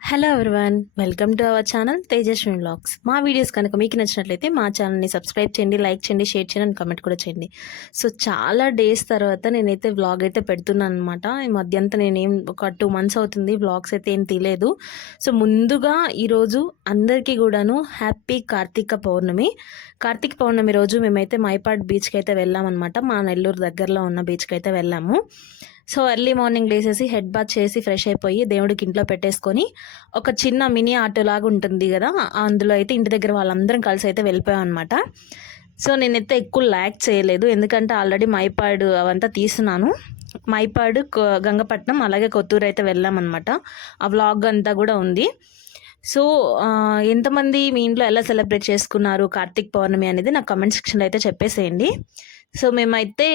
Hello everyone, welcome to our channel Tejaswini vlogs. మా videos కనుక మీకు నచ్చినట్లయితే మా ఛానల్ని సబ్స్క్రైబ్ చేయండి, లైక్ చేయండి, షేర్ చేయండి అండ్ కామెంట్ కూడా చేయండి. సో చాలా డేస్ తర్వాత నేనైతే వ్లాగ్ అయితే పెడుతున్నాను అనమాట. ఈ మధ్య అంతా నేనేం ఒక 2 months అవుతుంది వ్లాగ్స్ అయితే ఏం తీయలేదు. సో ముందుగా ఈరోజు అందరికీ కూడాను హ్యాపీ కార్తీక పౌర్ణమి. కార్తీక పౌర్ణమి రోజు మేమైతే మైపాడ్ బీచ్కి అయితే వెళ్ళామన్నమాట. మా నెల్లూరు దగ్గరలో ఉన్న బీచ్కి అయితే వెళ్ళాము. సో ఎర్లీ మార్నింగ్ లేసేసి హెడ్ బాత్ చేసి ఫ్రెష్ అయిపోయి దేవుడికి ఇంట్లో పెట్టేసుకొని ఒక చిన్న మినీ ఆటో లాగా ఉంటుంది కదా, అందులో అయితే ఇంటి దగ్గర వాళ్ళందరం కలిసి అయితే వెళ్ళిపోయాం అనమాట. సో నేనైతే ఎక్కువ ల్యాక్ చేయలేదు, ఎందుకంటే ఆల్రెడీ మైపాడు అవంతా తీస్తున్నాను. మైపాడు, గంగపట్నం, అలాగే కొత్తూరు అయితే వెళ్ళామన్నమాట. ఆ వ్లాగ్ అంతా కూడా ఉంది. సో ఎంతమంది మీ ఇంట్లో ఎలా సెలబ్రేట్ చేసుకున్నారు కార్తీక్ పౌర్ణమి అనేది నాకు కమెంట్ సెక్షన్లో అయితే చెప్పేసేయండి. సో మేమైతే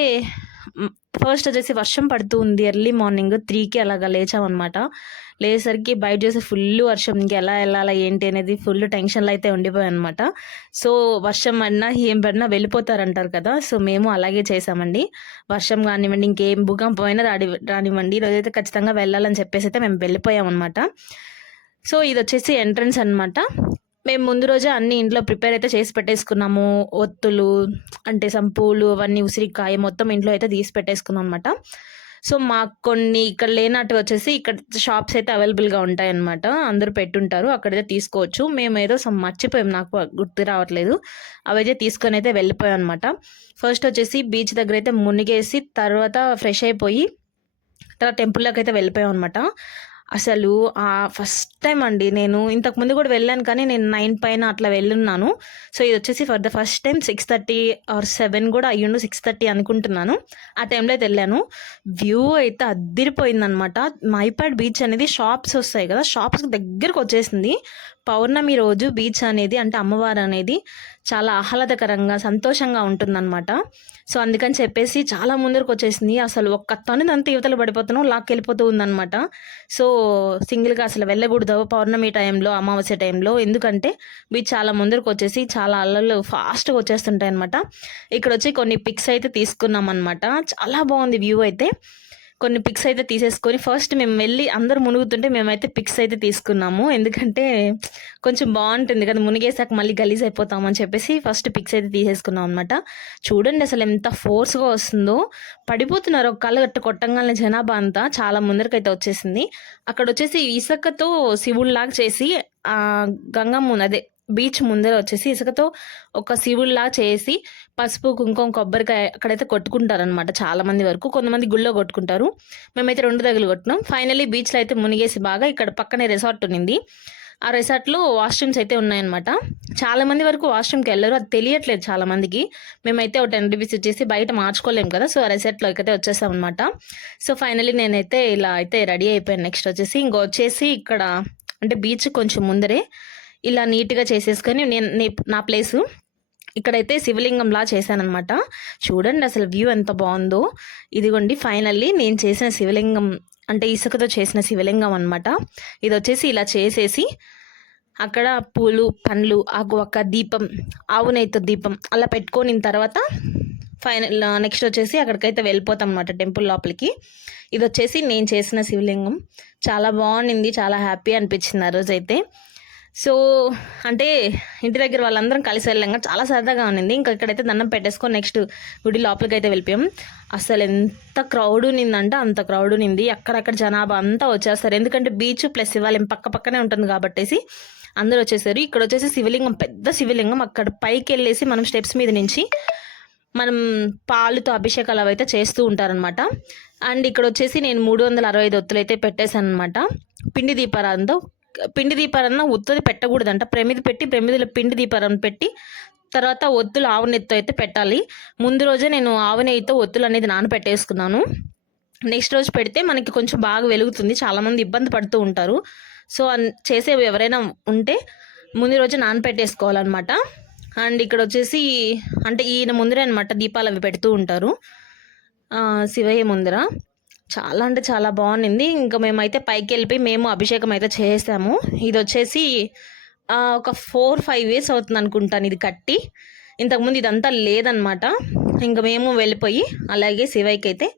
ఫస్ట్ వచ్చేసి వర్షం పడుతూ ఉంది. ఎర్లీ మార్నింగ్ 3కి అలాగా లేచామన్నమాట. లేసరికి బయట చూసి ఫుల్ వర్షం, ఇంక ఎలా వెళ్ళాలా ఏంటి అనేది ఫుల్ టెన్షన్లో అయితే ఉండిపోయాయి అనమాట. సో వర్షం పడినా ఏం పడినా వెళ్ళిపోతారంటారు కదా, సో మేము అలాగే చేసామండి. వర్షం కానివ్వండి, ఇంకేం భూకంపం అయినా రానివ్వండి, ఈరోజైతే ఖచ్చితంగా వెళ్ళాలని చెప్పేసి అయితే మేము వెళ్ళిపోయాం అనమాట. సో ఇది వచ్చేసి ఎంట్రన్స్ అనమాట. మేము ముందు రోజే అన్ని ఇంట్లో ప్రిపేర్ అయితే చేసి పెట్టేసుకున్నాము. ఒత్తులు అంటే సంపూలు అవన్నీ, ఉసిరికాయ మొత్తం ఇంట్లో అయితే తీసి పెట్టేసుకున్నాం అనమాట. సో మాకు కొన్ని ఇక్కడ లేనట్టు వచ్చేసి ఇక్కడ షాప్స్ అయితే అవైలబుల్గా ఉంటాయన్నమాట. అందరూ పెట్టుంటారు, అక్కడైతే తీసుకోవచ్చు. మేము ఏదో మర్చిపోయాం, నాకు గుర్తు రావట్లేదు. అవైతే తీసుకొని అయితే వెళ్ళిపోయాం అనమాట. ఫస్ట్ వచ్చేసి బీచ్ దగ్గర అయితే మునిగేసి తర్వాత ఫ్రెష్ అయిపోయి తర్వాత టెంపుల్లోకి అయితే వెళ్ళిపోయాం అనమాట. అసలు ఫస్ట్ టైం అండి, నేను ఇంతకుముందు కూడా వెళ్ళాను కానీ నేను 9 పైన అట్లా వెళ్ళున్నాను. సో ఇది వచ్చేసి for the first time 6:30 or 7 కూడా అయ్యుండు, 6:30 అనుకుంటున్నాను. ఆ టైంలో అయితే వెళ్ళాను. వ్యూ అయితే అద్దిరిపోయిందనమాట. మైపాడ్ బీచ్ అనేది షాప్స్ వస్తాయి కదా, షాప్స్ దగ్గరకు వచ్చేసింది. పౌర్ణమి రోజు బీచ్ అనేది అంటే అమ్మవారు అనేది చాలా ఆహ్లాదకరంగా సంతోషంగా ఉంటుందన్నమాట. సో అందుకని చెప్పేసి చాలా ముందరకు వచ్చేసింది. అసలు ఒక్క తనుదంతా యువతలు పడిపోతున్నాం, లాక్కెళ్ళిపోతూ ఉందన్నమాట. సో సింగిల్గా అసలు వెళ్ళకూడదు పౌర్ణమి టైంలో, అమావాస్య టైంలో, ఎందుకంటే బీచ్ చాలా ముందరకు వచ్చేసి చాలా అలలు ఫాస్ట్గా వచ్చేస్తుంటాయి అనమాట. ఇక్కడ వచ్చి కొన్ని పిక్స్ అయితే తీసుకున్నాం అనమాట. చాలా బాగుంది వ్యూ అయితే. కొన్ని పిక్స్ అయితే తీసేసుకొని ఫస్ట్ మేము వెళ్ళి అందరూ మునుగుతుంటే మేమైతే పిక్స్ అయితే తీసుకున్నాము, ఎందుకంటే కొంచెం బాగుంటుంది కదా, మునిగేసాక మళ్ళీ గలీజ్ అయిపోతామని చెప్పేసి ఫస్ట్ పిక్స్ అయితే తీసేసుకున్నాం అనమాట. చూడండి అసలు ఎంత ఫోర్స్గా వస్తుందో, పడిపోతున్నారు ఒక కళ్ళ గట్టు కొట్టంగానే జనాభా అంతా. చాలా ముందరకైతే వచ్చేసింది. అక్కడ వచ్చేసి ఇసుకతో శివుడిలాగా చేసి గంగమ్మ అదే బీచ్ ముందర వచ్చేసి ఇసుకతో ఒక శివుడిలా చేసి పసుపు, కుంకుమ, కొబ్బరికాయ అక్కడైతే కొట్టుకుంటారనమాట చాలా మంది వరకు. కొంతమంది గుళ్ళో కొట్టుకుంటారు. మేమైతే 2 దగ్గర కొట్టినాం. ఫైనల్లీ బీచ్లో అయితే మునిగేసి బాగా ఇక్కడ పక్కనే రిసార్ట్ ఉన్నింది. ఆ రిసార్ట్లో వాష్రూమ్స్ అయితే ఉన్నాయన్నమాట. చాలా మంది వరకు వాష్రూమ్కి వెళ్ళరు, అది తెలియట్లేదు చాలా మందికి. మేమైతే ఒక 10 రూపీస్ ఇచ్చేసి బయట మార్చుకోలేము కదా, సో ఆ రిసార్ట్లోకి అయితే వచ్చేసాం అనమాట. సో ఫైనల్లీ నేనైతే ఇలా అయితే రెడీ అయిపోయాను. నెక్స్ట్ వచ్చేసి ఇంకొచ్చేసి ఇక్కడ అంటే బీచ్ కొంచెం ముందరే ఇలా నీట్గా చేసేసుకొని నా ప్లేసు ఇక్కడైతే శివలింగంలా చేశానమాట. చూడండి అసలు వ్యూ ఎంత బాగుందో. ఇదిగోండి ఫైనల్లీ నేను చేసిన శివలింగం అంటే ఇసుకతో చేసిన శివలింగం అనమాట. ఇది వచ్చేసి ఇలా చేసేసి అక్కడ పూలు, పండ్లు, ఒక దీపం, ఆవు నెయ్యితో దీపం అలా పెట్టుకొని తర్వాత ఫైనల్ నెక్స్ట్ వచ్చేసి అక్కడికైతే వెళ్ళిపోతాం అనమాట టెంపుల్ లోపలికి. ఇది వచ్చేసి నేను చేసిన శివలింగం. చాలా బాగుండింది, చాలా హ్యాపీ అనిపించింది ఆ రోజైతే. సో అంటే ఇంటి దగ్గర వాళ్ళందరం కలిసి వెళ్ళాం, చాలా సరదాగా ఉన్నింది. ఇంకా ఇక్కడైతే దండం పెట్టేసుకొని నెక్స్ట్ గుడి లోపలికి అయితే వెళ్ళిపోయాం. అసలు ఎంత క్రౌడ్ ఉన్నిందంటే అంత క్రౌడ్ ఉన్నింది. అక్కడక్కడ జనాభా అంతా వచ్చేస్తారు, ఎందుకంటే బీచ్ ప్లస్ శివాలయం పక్కనే ఉంటుంది కాబట్టేసి అందరూ వచ్చేసారు. ఇక్కడ వచ్చేసి శివలింగం, పెద్ద శివలింగం. అక్కడ పైకి వెళ్ళేసి మనం స్టెప్స్ మీద నుంచి మనం పాలుతో అభిషేకాలు అవైతే చేస్తూ ఉంటారనమాట. అండ్ ఇక్కడ వచ్చేసి నేను 365 ఒత్తులు అయితే పెట్టేశాను అనమాట. పిండి దీపాలన్నా ఉత్తది పెట్టకూడదంట, ప్రమిదిలో పిండి దీపాలను పెట్టి తర్వాత ఒత్తులు ఆవు నెయ్యితో అయితే పెట్టాలి. ముందు రోజే నేను ఆవు నెయ్యితో ఒత్తులు అనేది నానపెట్టేసుకున్నాను. నెక్స్ట్ రోజు పెడితే మనకి కొంచెం బాగా వెలుగుతుంది. చాలామంది ఇబ్బంది పడుతూ ఉంటారు. సో చేసే ఎవరైనా ఉంటే ముందు రోజే నానపెట్టేసుకోవాలన్నమాట. అండ్ ఇక్కడ వచ్చేసి అంటే ఈయన ముందరే అనమాట దీపాలు అవి పెడుతూ ఉంటారు శివయ్య ముందర. చాలా అంటే చాలా బాగుండింది. ఇంకా మేమైతే పైకి వెళ్ళిపోయి మేము అభిషేకం అయితే చేసాము. ఇది వచ్చేసి ఒక 4-5 years అవుతుంది అనుకుంటాను ఇది కట్టి. ఇంతకుముందు ఇదంతా లేదనమాట. ఇంకా మేము వెళ్ళిపోయి అలాగే శివయ్యకి అయితే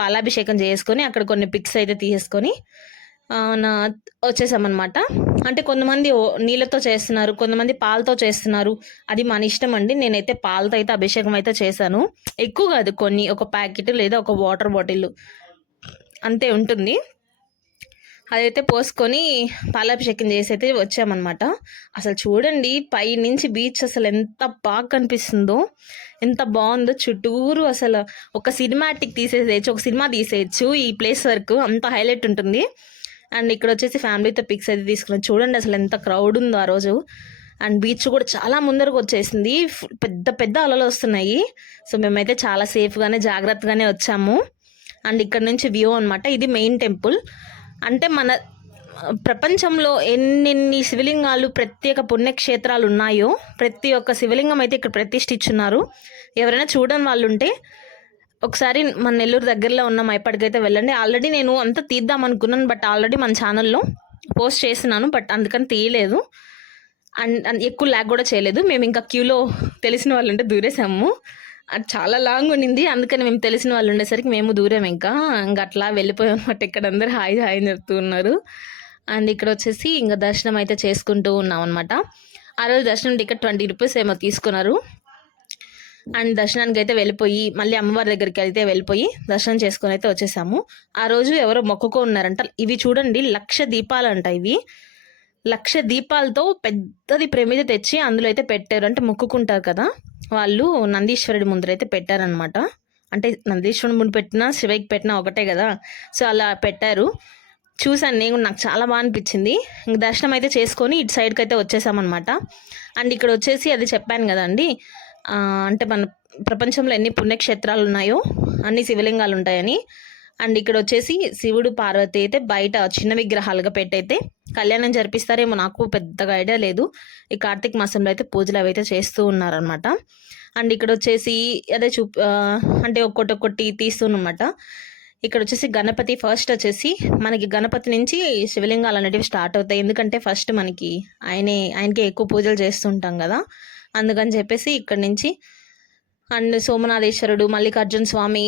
పాలాభిషేకం చేసుకొని అక్కడ కొన్ని పిక్స్ అయితే తీసేసుకొని నా వచ్చేసామనమాట. అంటే కొంతమంది నీళ్ళతో చేస్తున్నారు, కొంతమంది పాలతో చేస్తున్నారు. అది మన ఇష్టం అండి. నేనైతే పాలతో అయితే అభిషేకం అయితే చేశాను. ఎక్కువ కాదు, కొన్ని ఒక ప్యాకెట్ లేదా ఒక వాటర్ బాటిల్ అంతే ఉంటుంది. అదైతే పోసుకొని పాలాభిషేకం చేసి అయితే వచ్చామన్నమాట. అసలు చూడండి పైనుంచి బీచ్ అసలు ఎంత బాగా కనిపిస్తుందో, ఎంత బాగుందో. చుట్టూరు అసలు ఒక సినిమాటిక్ తీసేసేయచ్చు, ఒక సినిమా తీసేయచ్చు ఈ ప్లేస్ వరకు, అంత హైలైట్ ఉంటుంది. అండ్ ఇక్కడ వచ్చేసి ఫ్యామిలీతో పిక్స్ అయితే తీసుకున్నాం. చూడండి అసలు ఎంత క్రౌడ్ ఉందో ఆ రోజు. అండ్ బీచ్ కూడా చాలా ముందరకు వచ్చేసింది, పెద్ద పెద్ద అలలు వస్తున్నాయి. సో మేమైతే చాలా సేఫ్గానే జాగ్రత్తగానే వచ్చాము. అండ్ ఇక్కడ నుంచి వ్యూ అనమాట. ఇది మెయిన్ టెంపుల్. అంటే మన ప్రపంచంలో ఎన్నెన్ని శివలింగాలు, ప్రత్యేక పుణ్యక్షేత్రాలు ఉన్నాయో ప్రతి ఒక్క శివలింగం అయితే ఇక్కడ ప్రతిష్ఠించున్నారు. ఎవరైనా చూడని వాళ్ళు ఉంటే ఒకసారి మన నెల్లూరు దగ్గరలో ఉన్న మైపాడికైతే వెళ్ళండి. ఆల్రెడీ నేను అంతా తీద్దాం అనుకున్నాను, బట్ ఆల్రెడీ మన ఛానల్లో పోస్ట్ చేస్తున్నాను, బట్ అందుకని తీయలేదు. అండ్ ఎక్కువ ల్యాగ్ కూడా చేయలేదు. మేము ఇంకా క్యూలో తెలిసిన వాళ్ళు ఉంటే దూరేసాము. అది చాలా లాంగ్ ఉండింది, అందుకని మేము తెలిసిన వాళ్ళు ఉండేసరికి మేము దూరం ఇంకా అట్లా వెళ్ళిపోయాం అనమాట. ఇక్కడ అందరు హాయ్ హాయ్ అని చెప్తూ ఉన్నారు. అండ్ ఇక్కడ వచ్చేసి ఇంకా దర్శనం అయితే చేసుకుంటూ ఉన్నాం అనమాట. ఆ రోజు దర్శనం టికెట్ 20 రూపీస్ ఏమో తీసుకున్నారు. అండ్ దర్శనానికి అయితే వెళ్ళిపోయి మళ్ళీ అమ్మవారి దగ్గరికి అయితే వెళ్ళిపోయి దర్శనం చేసుకొని అయితే వచ్చేసాము. ఆ రోజు ఎవరో మొక్కుకో ఉన్నారంట. ఇవి చూడండి 1,00,000 దీపాలు అంట. ఇవి 1,00,000 దీపాలతో పెద్దది ప్రమిద తెచ్చి అందులో అయితే పెట్టారు. అంటే మొక్కుకుంటారు కదా వాళ్ళు, నందీశ్వరుడి ముందర అయితే పెట్టారనమాట. అంటే నందీశ్వరుడి ముందు పెట్టినా శివయ్యకి పెట్టినా ఒకటే కదా, సో అలా పెట్టారు. చూసాను నేను, నాకు చాలా బాగా అనిపించింది. ఇంక దర్శనం అయితే చేసుకొని ఇటు సైడ్కి అయితే వచ్చేసామన్నమాట. అండ్ ఇక్కడ వచ్చేసి అది చెప్పాను కదండి, అంటే మన ప్రపంచంలో ఎన్ని పుణ్యక్షేత్రాలు ఉన్నాయో అన్ని శివలింగాలు ఉంటాయని. అండ్ ఇక్కడ వచ్చేసి శివుడు పార్వతి అయితే బయట చిన్న విగ్రహాలుగా పెట్టయితే కళ్యాణం జరిపిస్తారేమో, నాకు పెద్దగా ఐడియా లేదు. ఈ కార్తీక మాసంలో అయితే పూజలు అవి అయితే చేస్తూ ఉన్నారనమాట. అండ్ ఇక్కడ వచ్చేసి అదే అంటే ఒక్కొక్కటి తీస్తున్నమాట. ఇక్కడ వచ్చేసి గణపతి ఫస్ట్ వచ్చేసి మనకి గణపతి నుంచి శివలింగాలు అనేటివి స్టార్ట్ అవుతాయి. ఎందుకంటే ఫస్ట్ మనకి ఆయనకి ఎక్కువ పూజలు చేస్తుంటాం కదా, అందుకని చెప్పేసి ఇక్కడ నుంచి. అండ్ సోమనాథేశ్వరుడు, మల్లికార్జున స్వామి,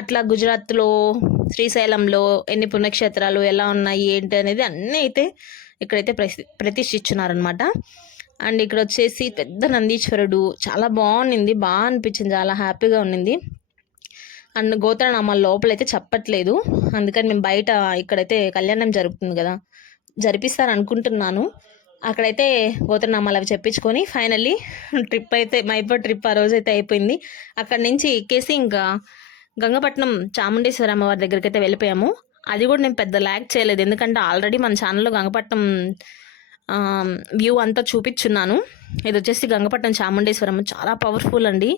అట్లా గుజరాత్లో శ్రీశైలంలో ఎన్ని పుణ్యక్షేత్రాలు ఎలా ఉన్నాయి ఏంటి అనేది అన్నీ అయితే ఇక్కడైతే ప్రతిష్ఠించున్నారనమాట. అండ్ ఇక్కడ వచ్చేసి పెద్ద నందీశ్వరుడు, చాలా బాగుంది, బాగా అనిపించింది, చాలా హ్యాపీగా ఉన్నింది. అండ్ గోత్రనామాల లోపలైతే చెప్పట్లేదు, అందుకని మేము బయట ఇక్కడైతే కళ్యాణం జరుగుతుంది కదా, జరిపిస్తారు అనుకుంటున్నాను. అక్కడైతే గోత్రనామాలు అవి చెప్పించుకొని ఫైనల్లీ ట్రిప్ అయితే మైపాడ్ ట్రిప్ ఆ రోజు అయితే అయిపోయింది. అక్కడి నుంచి ఎక్కేసి ఇంకా గంగపట్నం చాముండేశ్వరి అమ్మవారి దగ్గరికి అయితే వెళ్ళిపోయాము. అది కూడా నేను పెద్ద ల్యాక్ చేయలేదు, ఎందుకంటే ఆల్రెడీ మన ఛానల్లో గంగపట్నం వ్యూ అంతా చూపించున్నాను. ఇది వచ్చేసి గంగపట్నం చాముండేశ్వరమ్మ, చాలా పవర్ఫుల్ అండి,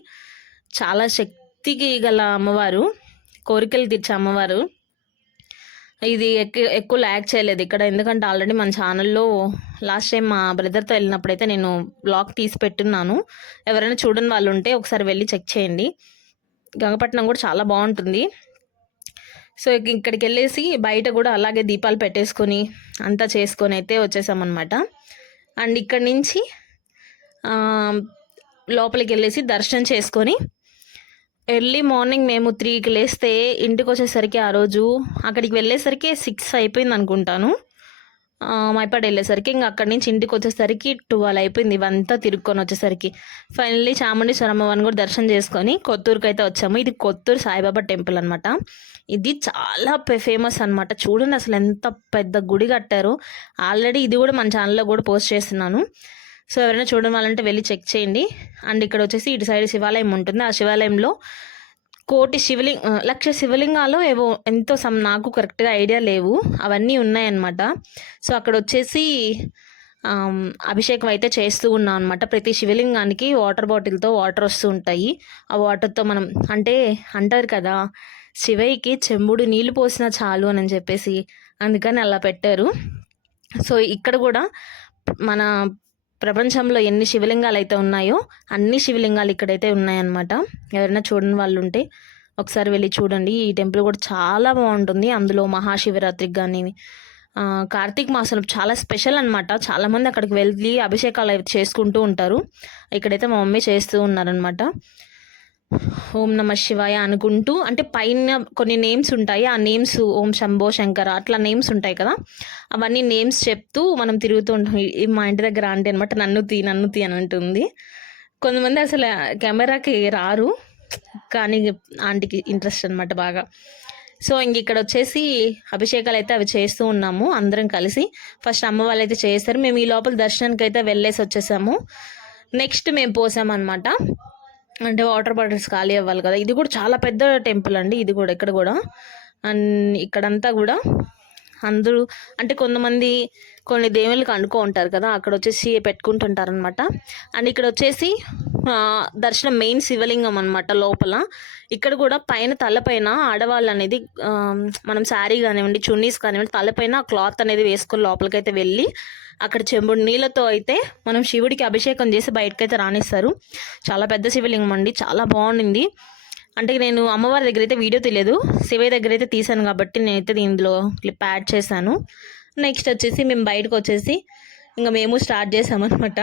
చాలా శక్తికి గల అమ్మవారు, కోరికలు తీర్చే అమ్మవారు. ఇది ఎక్కువ ల్యాక్ చేయలేదు ఇక్కడ, ఎందుకంటే ఆల్రెడీ మన ఛానల్లో లాస్ట్ టైం మా బ్రదర్తో వెళ్ళినప్పుడైతే నేను బ్లాగ్ తీసి పెట్టున్నాను. ఎవరైనా చూడని వాళ్ళు ఉంటే ఒకసారి వెళ్ళి చెక్ చేయండి. గంగపట్నం కూడా చాలా బాగుంటుంది. సో ఇక్కడికి వెళ్ళేసి బయట కూడా అలాగే దీపాలు పెట్టేసుకొని అంతా చేసుకొని అయితే వచ్చేసామన్నమాట. అండ్ ఇక్కడి నుంచి లోపలికి వెళ్ళేసి దర్శనం చేసుకొని ఎర్లీ మార్నింగ్ మేము 3కి లేస్తే ఇంటికి వచ్చేసరికి ఆ రోజు అక్కడికి వెళ్ళేసరికి 6 అయిపోయింది అనుకుంటాను. మైపాడు వెళ్ళేసరికి ఇంకా అక్కడి నుంచి ఇంటికి వచ్చేసరికి 12 అయిపోయింది. ఇవంతా తిరుక్కొని వచ్చేసరికి ఫైనల్లీ చాముండేశ్వరి అమ్మవారిని కూడా దర్శనం చేసుకొని కొత్తూరుకి అయితే వచ్చాము. ఇది కొత్తూరు సాయిబాబా టెంపుల్ అనమాట. ఇది చాలా ఫేమస్ అనమాట. చూడండి అసలు ఎంత పెద్ద గుడి కట్టారో. ఆల్రెడీ ఇది కూడా మన ఛానల్లో కూడా పోస్ట్ చేస్తున్నాను, సో ఎవరైనా చూడడం వాళ్ళంటే వెళ్ళి చెక్ చేయండి. అండ్ ఇక్కడ వచ్చేసి ఇటు సైడ్ శివాలయం ఉంటుంది. ఆ శివాలయంలో 1,00,000 శివలింగాలు ఏవో ఎంతో నాకు కరెక్ట్గా ఐడియా లేవు, అవన్నీ ఉన్నాయన్నమాట. సో అక్కడ వచ్చేసి అభిషేకం అయితే చేస్తూ ఉన్నాం అనమాట. ప్రతి శివలింగానికి వాటర్ బాటిల్తో వాటర్ వస్తూ ఉంటాయి. ఆ వాటర్తో మనం అంటే అంటారు కదా, శివయ్యకి చెంబుడు నీళ్లు పోసినా చాలు అని చెప్పేసి, అందుకని అలా పెట్టారు. సో ఇక్కడ కూడా మన ప్రపంచంలో ఎన్ని శివలింగాలు అయితే ఉన్నాయో అన్ని శివలింగాలు ఇక్కడైతే ఉన్నాయన్నమాట. ఎవరైనా చూడని వాళ్ళు ఉంటే ఒకసారి వెళ్ళి చూడండి. ఈ టెంపుల్ కూడా చాలా బాగుంటుంది. అందులో మహాశివరాత్రికి కానీ కార్తీక మాసం చాలా స్పెషల్ అనమాట. చాలామంది అక్కడికి వెళ్ళి అభిషేకాలు అవి చేసుకుంటూ ఉంటారు. ఇక్కడైతే మా మమ్మీ చేస్తూ ఉన్నారనమాట. ఓం నమ శివాయ అనుకుంటూ, అంటే పైన కొన్ని నేమ్స్ ఉంటాయి. ఆ నేమ్స్ ఓం శంభో శంకర అట్లా నేమ్స్ ఉంటాయి కదా, అవన్నీ నేమ్స్ చెప్తూ మనం తిరుగుతూ ఉంటాం. మా ఇంటి దగ్గర ఆంటీ అనమాట, నన్ను తీ అని అంటుంది. కొంతమంది అసలు కెమెరాకి రారు, కానీ ఆంటీకి ఇంట్రెస్ట్ అనమాట బాగా. సో ఇంక ఇక్కడ వచ్చేసి అభిషేకాలు అయితే అవి చేస్తూ ఉన్నాము అందరం కలిసి. ఫస్ట్ అమ్మ వాళ్ళు అయితే చేస్తారు, మేము ఈ లోపల దర్శనానికి అయితే వెళ్ళేసి వచ్చేసాము. నెక్స్ట్ మేము పోసామన్నమాట, అంటే వాటర్ బాటిల్స్ ఖాళీ అవ్వాలి కదా. ఇది కూడా చాలా పెద్ద టెంపుల్ అండి, ఇది కూడా ఇక్కడ కూడా. అండ్ ఇక్కడంతా కూడా అందరూ, అంటే కొంతమంది కొన్ని దేవుళ్ళకి అనుకో ఉంటారు కదా, అక్కడ వచ్చేసి పెట్టుకుంటుంటారు అనమాట. అండ్ ఇక్కడ వచ్చేసి దర్శనం మెయిన్ శివలింగం అనమాట లోపల. ఇక్కడ కూడా పైన తలపైన ఆడవాళ్ళు అనేది మనం శారీ కానివ్వండి, చున్నీస్ కానివ్వండి, తలపైన క్లాత్ అనేది వేసుకొని లోపలికైతే వెళ్ళి అక్కడ చెంబుడు నీళ్ళతో అయితే మనం శివుడికి అభిషేకం చేసి బయటకైతే రానిస్తారు. చాలా పెద్ద శివలింగం అండి, చాలా బాగుండింది. అంటే నేను అమ్మవారి దగ్గర అయితే వీడియో తెలియదు, శివయ్య దగ్గర అయితే తీసాను కాబట్టి నేనైతే ఇందులో క్లిప్ యాడ్ చేశాను. నెక్స్ట్ వచ్చేసి మేము బయటకు వచ్చేసి ఇంకా మేము స్టార్ట్ చేసామన్నమాట.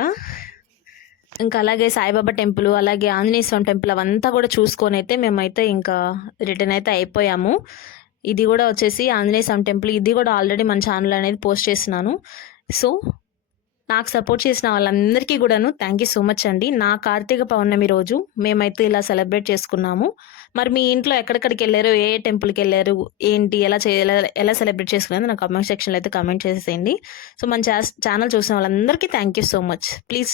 ఇంకా అలాగే సాయిబాబా టెంపుల్, అలాగే ఆంజనేయ స్వామి టెంపుల్ అవంతా కూడా చూసుకొని అయితే మేమైతే ఇంకా రిటర్న్ అయితే అయిపోయాము. ఇది కూడా వచ్చేసి ఆంజనేయ స్వామి టెంపుల్, ఇది కూడా ఆల్రెడీ మన ఛానల్ అనేది పోస్ట్ చేస్తున్నాను. సో నాకు సపోర్ట్ చేసిన వాళ్ళందరికీ కూడాను థ్యాంక్ యూ సో మచ్ అండి. నా కార్తీక పౌర్ణమి రోజు మేమైతే ఇలా సెలబ్రేట్ చేసుకున్నాము. మరి మీ ఇంట్లో ఎక్కడెక్కడికి వెళ్ళారు, ఏ టెంపుల్కి వెళ్ళారు, ఏంటి, ఎలా సెలబ్రేట్ చేసుకున్నారు నా కామెంట్ సెక్షన్లో అయితే కామెంట్ చేసేయండి. సో మన ఛానల్ చూసిన వాళ్ళందరికీ thank you so much. Please